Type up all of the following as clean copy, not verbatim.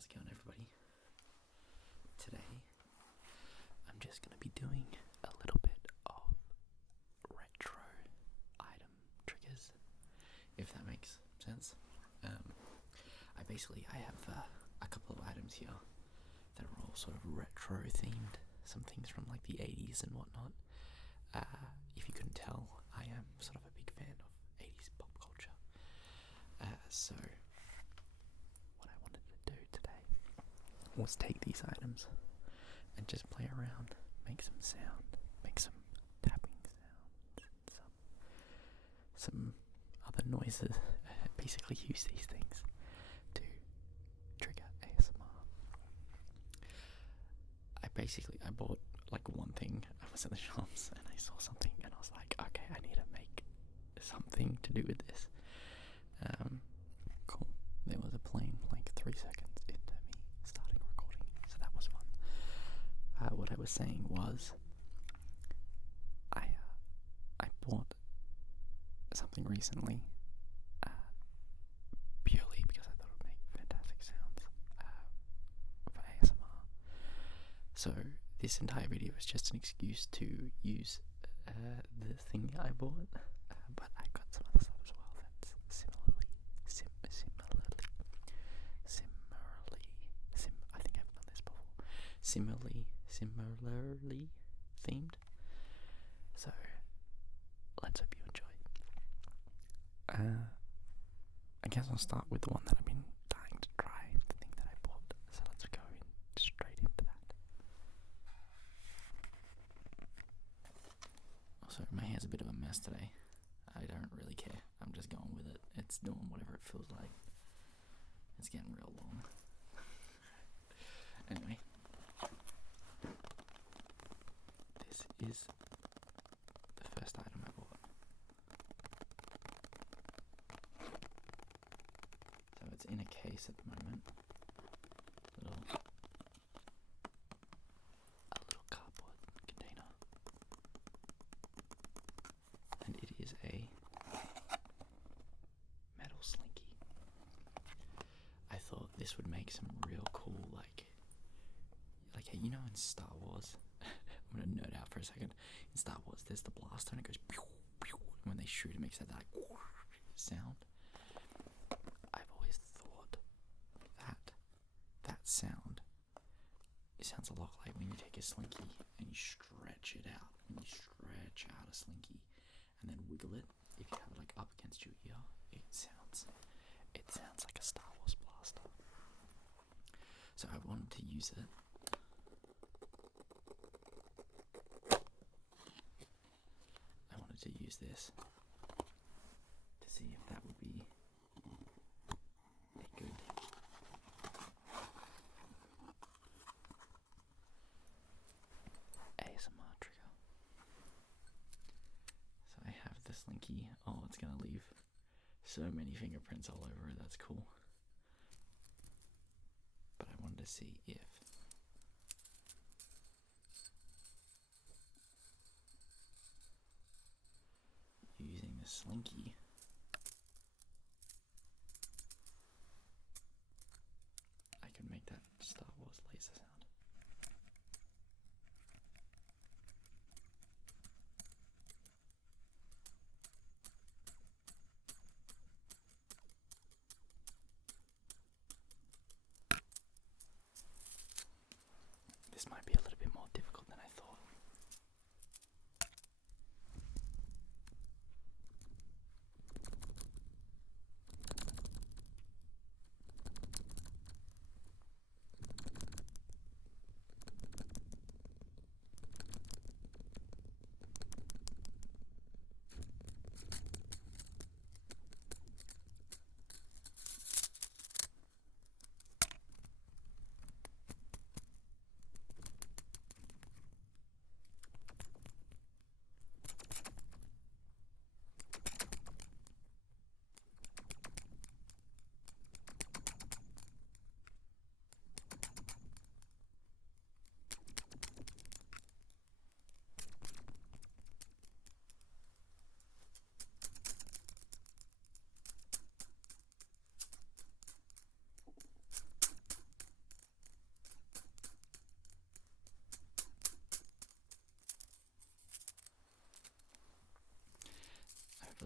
How's it going, everybody? Today, I'm just going to be doing a little bit of retro item triggers, if that makes sense. I have a couple of items here that are all sort of retro themed, some things from like the 80s and whatnot. If you couldn't tell, I am sort of a big fan of 80s pop culture. So what I wanted to do today was take these items and just play around, make some sound, make some tapping sounds, and some other noises. Basically use these things to trigger ASMR. I bought like one thing. I was in the shops and I saw something and I was like, okay, I need to make something to do with this. Cool. There was a plane like 3 seconds into me starting recording, so that was fun. What I was saying was, I bought something recently, purely because I thought it would make fantastic sounds for ASMR. So this entire video is just an excuse to use the thing I bought, but I got some other stuff as well that's I think I've done this before. Similarly themed. So let's hope you enjoy. I guess I'll start with the one that I've been dying to try, the thing that I bought. So let's go straight into that. Also, my hair's a bit of a mess today. I don't really care. I'm just going with it. It's doing whatever it feels like. It's getting real long. Anyway. This is the first item I bought. So it's in a case at the moment. A little cardboard container. And it is a metal Slinky. I thought this would make some real cool, like you know in Star Wars, I'm gonna nerd out for a second. In Star Wars, there's the blaster and it goes pew, pew, and when they shoot, it makes that like sound. I've always thought that sound, it sounds a lot like when you take a Slinky and you stretch it out, and you stretch out a Slinky and then wiggle it. If you have it like up against your ear, it sounds like a Star Wars blaster. So I wanted to use it. To use this to see if that would be a good ASMR trigger. So I have the Slinky. Oh, it's gonna leave so many fingerprints all over it. That's cool. But I wanted to see if using the Slinky I can make that Star Wars laser sound. This might be a little bit more difficult than I thought.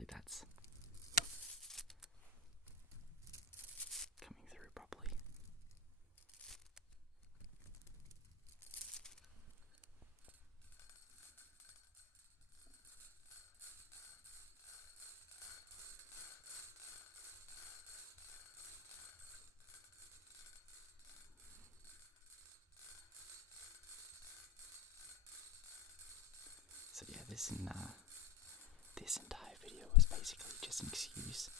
hopefully that's coming through properly. So yeah, this entire video was basically just an excuse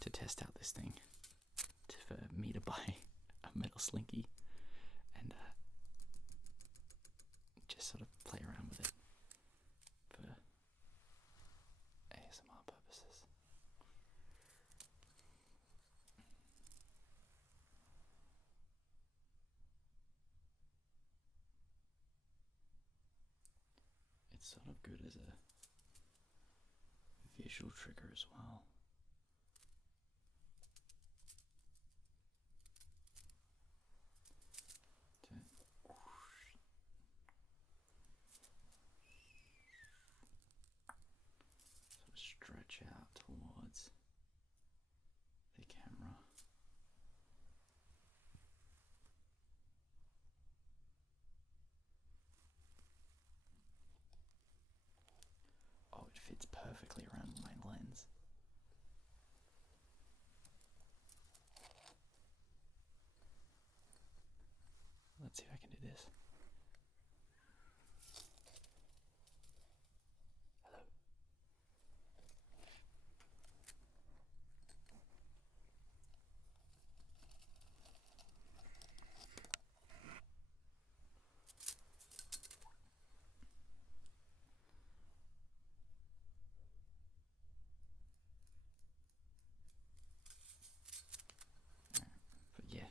to test out this thing, for me to buy a metal Slinky and just sort of play around with it for ASMR purposes. It's sort of good as a visual trigger as well. Sort of stretch out towards the camera. Oh, it fits perfectly around my lens. Let's see if I can do this. Hello. But yeah,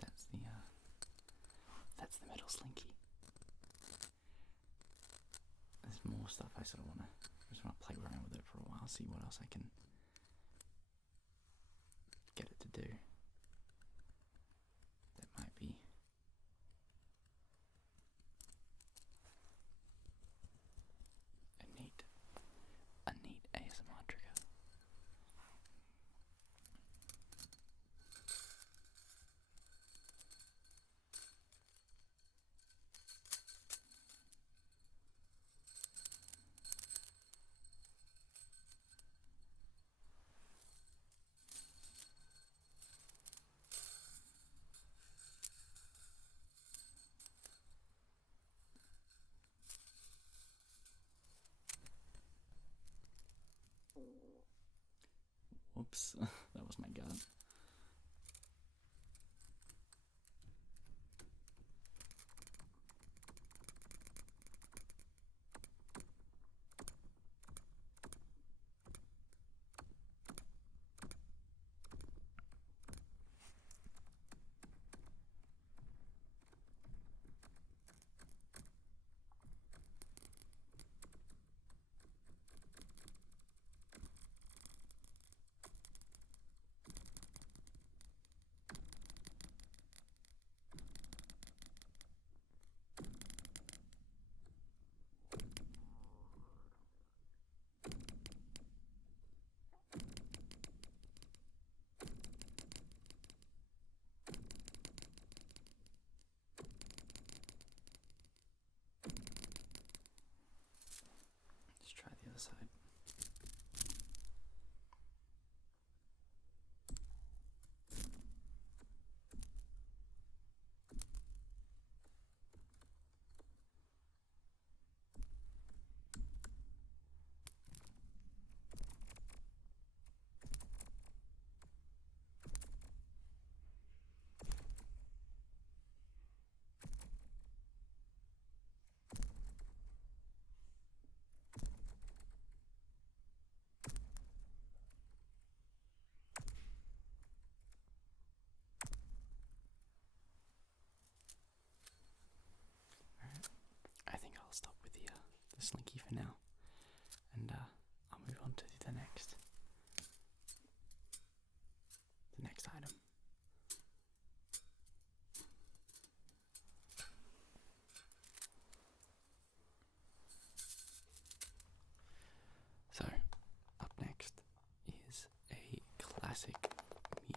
that's the metal Slinky. There's more stuff I sort of want to play around with it for a while, see what else I can get it to do. That might be a neat ASMR trigger. Whoops, that was my gun.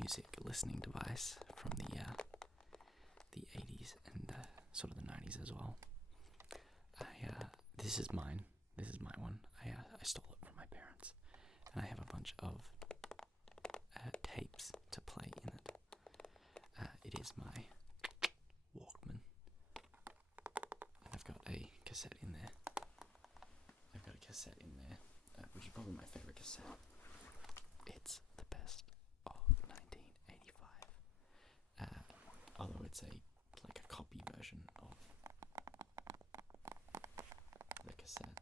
music listening device from the 80s and sort of the 90s as well. This is mine. This is my one. I stole it from my parents, and I have a bunch of tapes to play in it. It is my Walkman, and I've got a cassette in there. Which is probably my favorite cassette. It's the best of 1985. Although it's like a copy version of the cassette.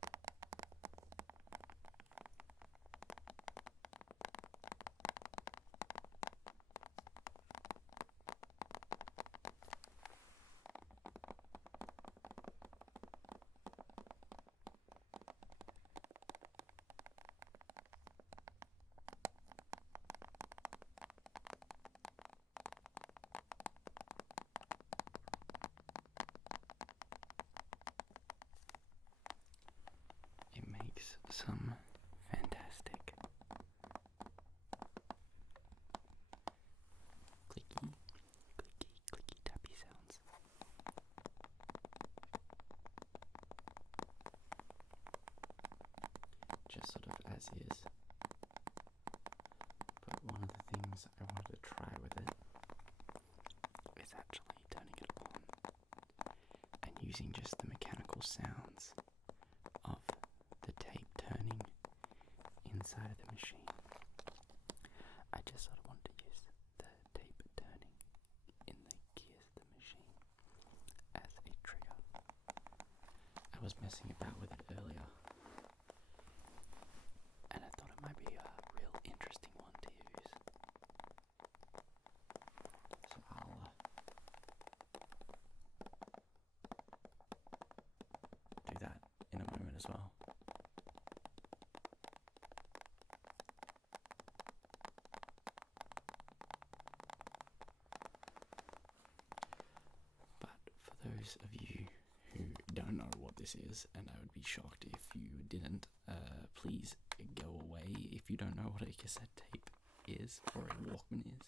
Some fantastic clicky tappy sounds. Just sort of as is. But one of the things I wanted to try with it is actually turning it on and using just the mechanical sounds of the tape turning inside of the machine. I just sort of wanted to use the tape turning in the gears of the machine as a trigger. I was messing about with it earlier, and I thought it might be a real interesting one to use. So I'll do that in a moment as well. Those of you who don't know what this is, and I would be shocked if you didn't, please go away if you don't know what a cassette tape is or a Walkman is.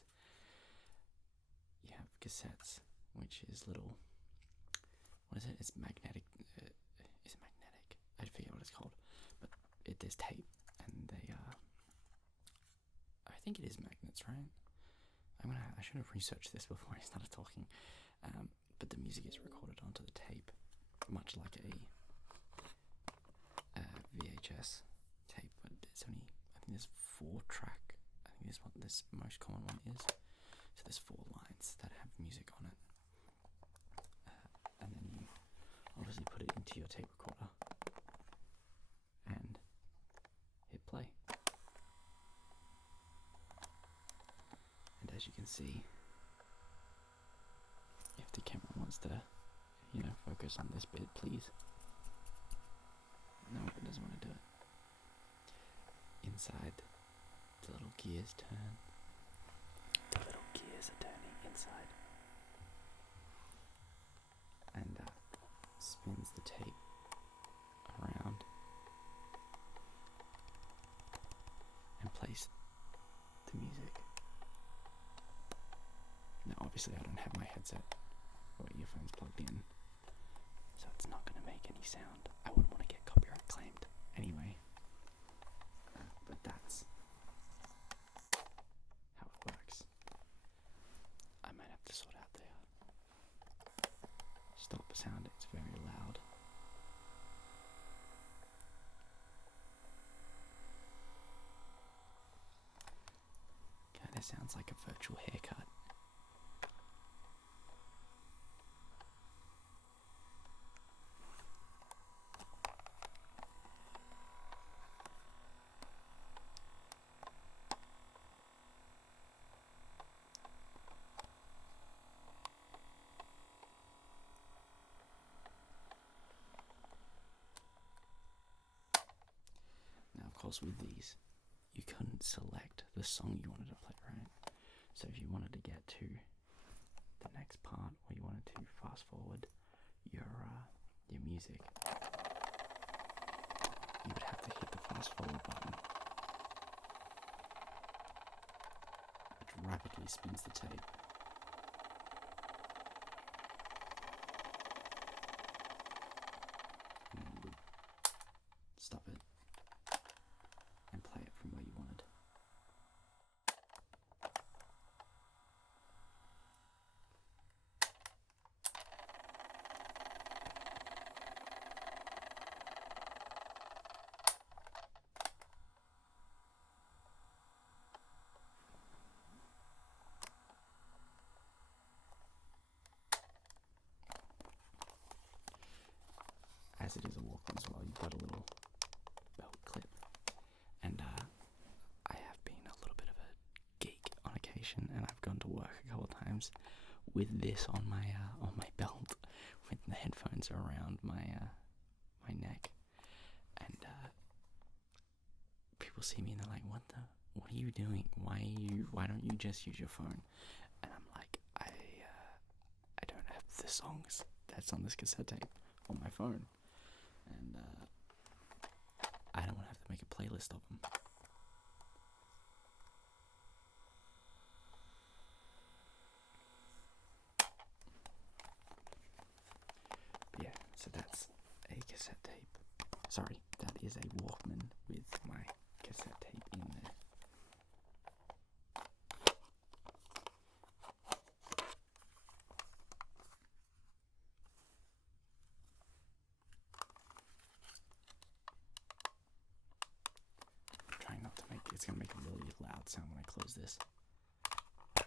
You have cassettes, which is little, what is it? It's magnetic. Is it magnetic? I forget what it's called, but there's tape, and they I think it is magnets, right? I should have researched this before I started talking. But the music is recorded onto the tape, much like a VHS tape, but it's only, I think there's 4 track, I think this what this most common one is. So there's 4 lines that have music on it. And then you obviously put it into your tape recorder and hit play. And as you can see, if the camera wants to, focus on this bit, please. No, it doesn't want to do it. Inside, the little gears turn. The little gears are turning inside. And that spins the tape around and plays the music. Now, obviously, I don't have my headset or earphones plugged in, so it's not going to make any sound. I wouldn't want to get copyright claimed anyway. But that's how it works. I might have to sort out the stop sound. It's very loud. Kind of sounds like a virtual haircut. Of course, with these, you couldn't select the song you wanted to play, right? So if you wanted to get to the next part, or you wanted to fast forward your music, you would have to hit the fast forward button, which rapidly spins the tape. And then you would stop it and play it from where you wanted. As it is a Walkman as well, you've got a little belt clip. And I have been a little bit of a geek on occasion, and I've gone to work a couple of times with this on my belt, with the headphones around my neck. And people see me and they're like, "What are you doing? Why don't you just use your phone?" And I'm like, I don't have the songs that's on this cassette tape on my phone. And I don't want to have to make a playlist of them. But yeah, so that's a cassette tape. Sorry, that is a Walkman with my cassette tape in there. Not to make it's gonna make a really loud sound when I close this. There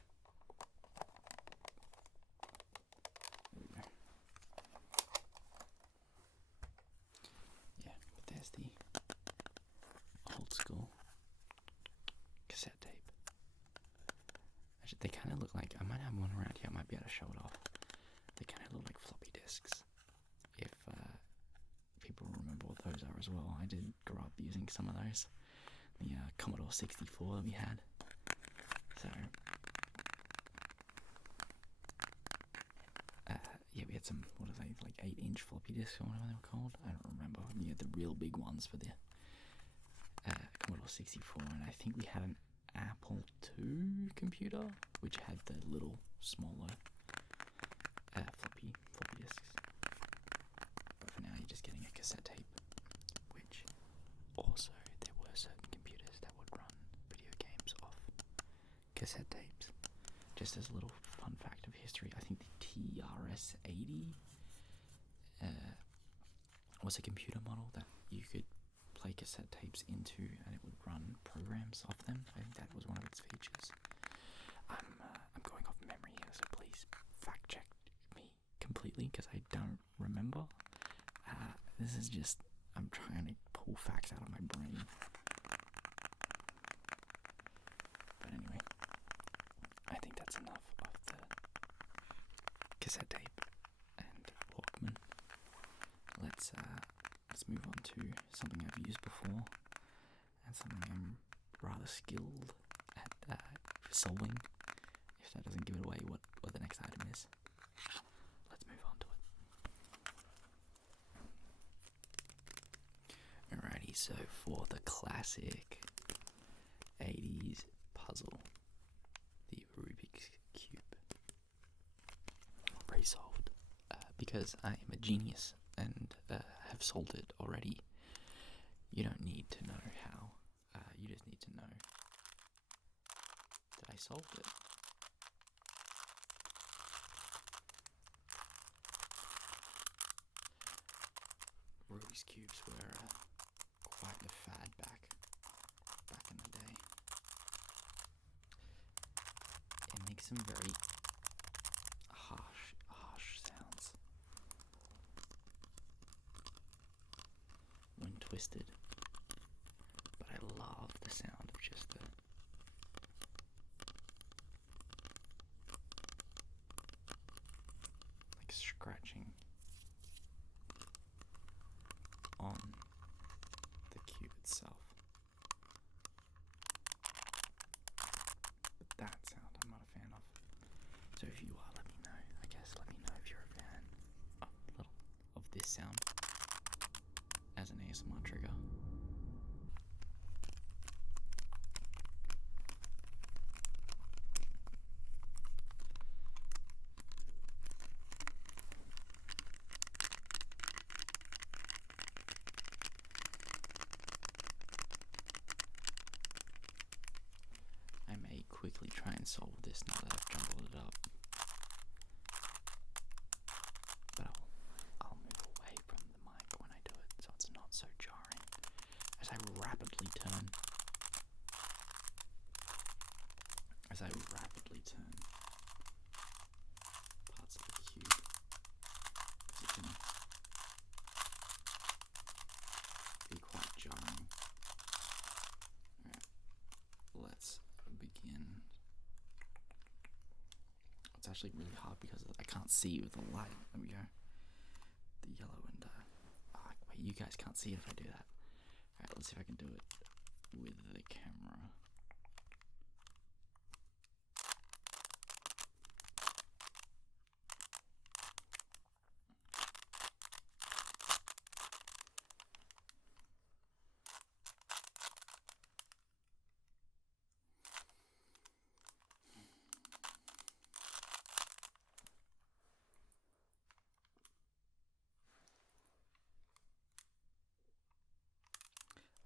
we go. Yeah, but there's the old school cassette tape. Actually, they kind of look like, I might have one around here. I might be able to show it off. They kind of look like floppy disks. If people remember what those are as well. I did grow up using some of those. The Commodore 64 that we had. So, yeah, we had some, what are they, like 8-inch floppy disks or whatever they were called. I don't remember. We had the real big ones for the Commodore 64, and I think we had an Apple II computer, which had the little smaller floppy disks. But for now, you're just getting a cassette tape, which also there were certain computers that would run video games off cassette tapes. Just as a little fun fact of history, I think the TRS-80 was a computer model that you could play cassette tapes into and it would run programs off them. I think that was one of its features. I'm going off memory here, so please fact check me completely because I don't remember. This is just, I'm trying to pull facts out of my brain. But anyway, I think that's enough of the cassette tape and Walkman. Let's move on to something I've used before and something I'm rather skilled at solving. If that doesn't give it away what the next item is, let's move on to it. Alrighty, so for the classic 80s puzzle, the Rubik's Cube, pre-solved, because I am a genius and have solved it already. You don't need to know how, you just need to know that I solved it. Rubik's Cubes were quite the fad back in the day. It makes some very harsh sounds when twisted, but I love the sound of just the like scratching on the cube itself. But that sound I'm not a fan of. So if you are, let me know. I guess let me know if you're a fan of this sound as an ASMR trigger. quickly try and solve this now that I've jumbled it up. But I'll move away from the mic when I do it so it's not so jarring. As I rapidly turn parts of the cube, it can be quite jarring. Alright, let's begin. It's actually really hard because I can't see with the light. There we go. The yellow and wait, you guys can't see it if I do that. Alright, let's see if I can do it with the camera.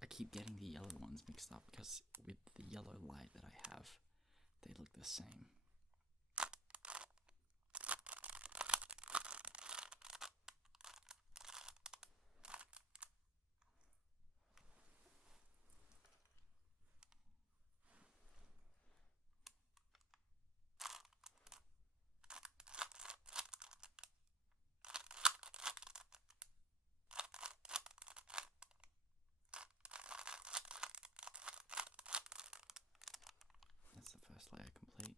I keep getting the yellow ones mixed up because with the yellow light that I have, they look the same. That's the first layer complete.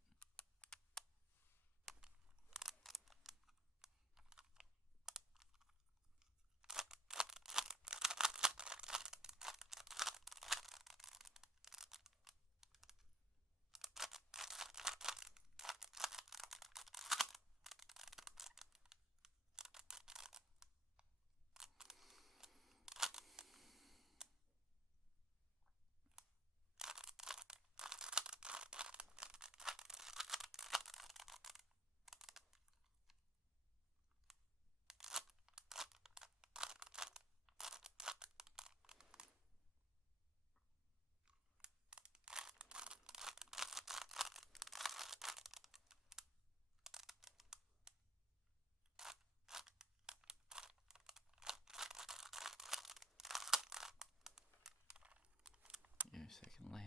Your second layer.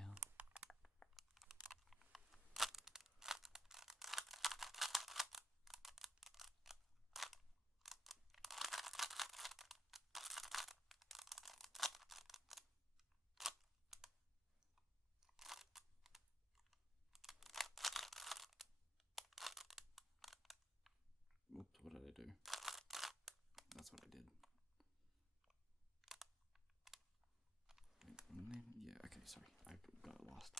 Oops, what did I do? That's what I did. Yeah, okay, sorry. I got it lost.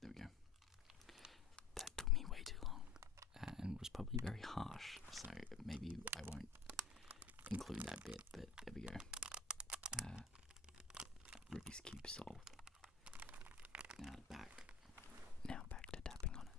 There we go. There we go. That took me way too long and was probably very harsh, so maybe I won't include that bit, but there we go. Rubik's Cube solved. Now back to tapping on it.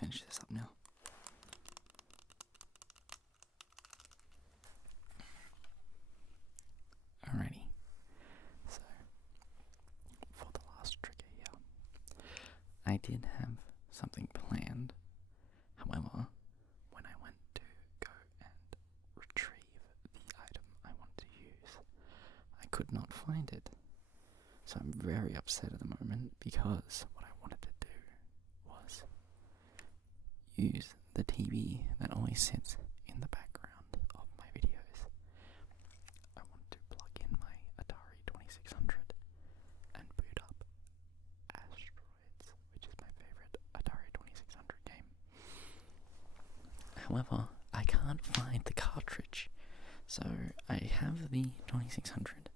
finish this up now. Alrighty, so for the last trigger here, I did have something planned. However, when I went to go and retrieve the item I want to use, I could not find it. So I'm very upset at the moment because what I wanted to do was use the TV that always sits in the background of my videos. I want to plug in my Atari 2600 and boot up Asteroids, which is my favorite Atari 2600 game. However, I can't find the cartridge, so I have the 2600.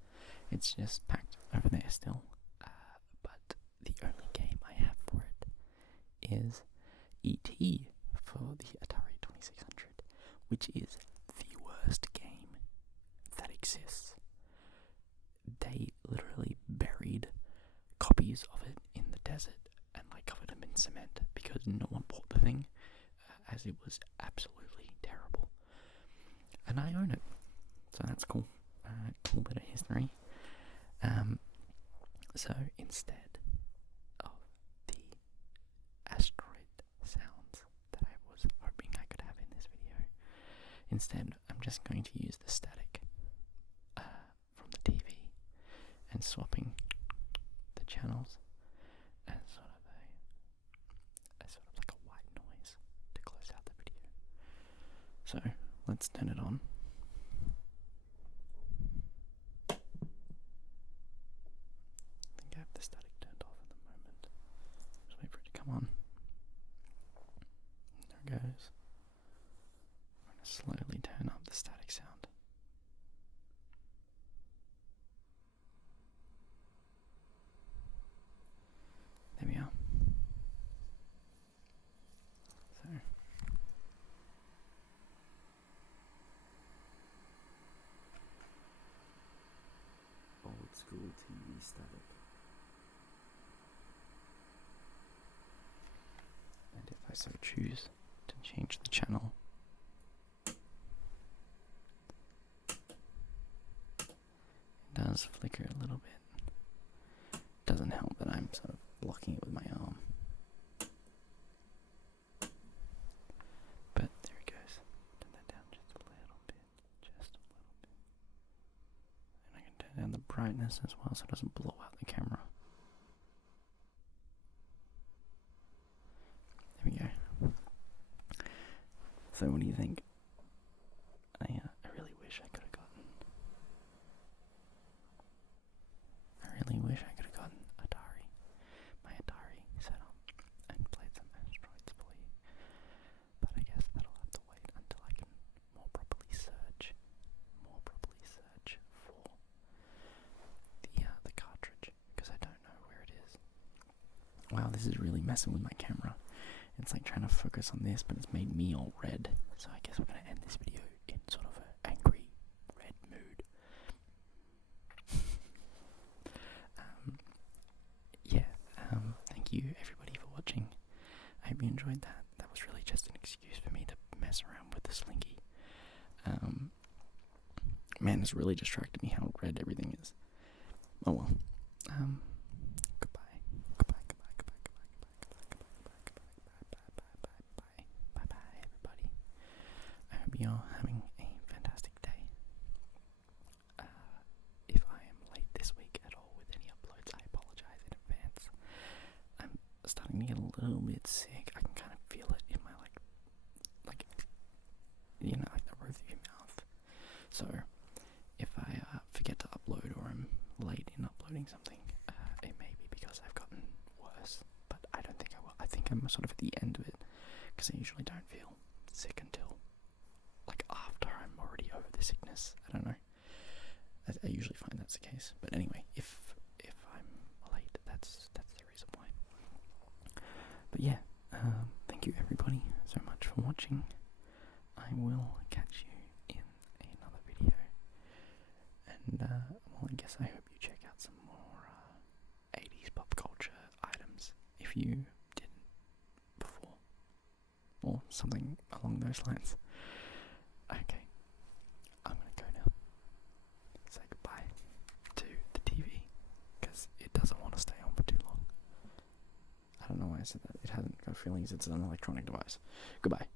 It's just packed over there still, but the only game I have for it is E.T. for the Atari 2600, which is the worst game that exists. They literally buried copies of it in the desert and covered them in cement because no one bought the thing, as it was absolutely terrible. And I own it, so that's cool. Cool bit of history. So instead of the asteroid sounds that I was hoping I could have in this video, instead I'm just going to use the static from the TV and swapping the channels as sort of like a white noise to close out the video. So let's turn it on. I have the static turned off at the moment. Just wait for it to come on. There it goes. I'm going to slowly turn up the static sound. There we are. So. Old school TV static. And if I so choose to change the channel, it does flicker a little bit. Doesn't help that I'm sort of blocking it with my arm. But there it goes. Turn that down just a little bit. And I can turn down the brightness as well so it doesn't blow out the camera. There we go. So what do you think? I really wish I could have gotten my Atari setup and played some Asteroids for you. But I guess that'll have to wait until I can more properly search for the cartridge, because I don't know where it is. Wow, this is really messing with my camera. It's like trying to focus on this, but it's made me all red. So I guess we're going to end this video in sort of an angry red mood. Thank you everybody for watching. I hope you enjoyed that. That was really just an excuse for me to mess around with the Slinky. Man, it's really distracted me how red everything is. Oh well. Goodbye. Bye, everybody. I hope you're having a fantastic day. If I am late this week at all with any uploads, I apologize in advance. I'm starting to get a little bit sick. I can kind of feel it in my like the roof of your mouth. So if I forget to upload or I'm late in uploading something, it may be because I've gotten worse, but I don't think I will. I think I'm sort of at the end of it, because I usually don't feel sick until after I'm already over the sickness. I don't know. I usually find that's the case. But anyway, if I'm late, that's the reason why. But yeah, thank you everybody so much for watching. I will catch you in another video. And well, I guess I hope you check out some more 80s pop culture items if you didn't before. or something along those lines. Okay, I'm gonna go now. Say goodbye to the TV, because it doesn't want to stay on for too long. I don't know why I said that. It hasn't got feelings. It's an electronic device. Goodbye.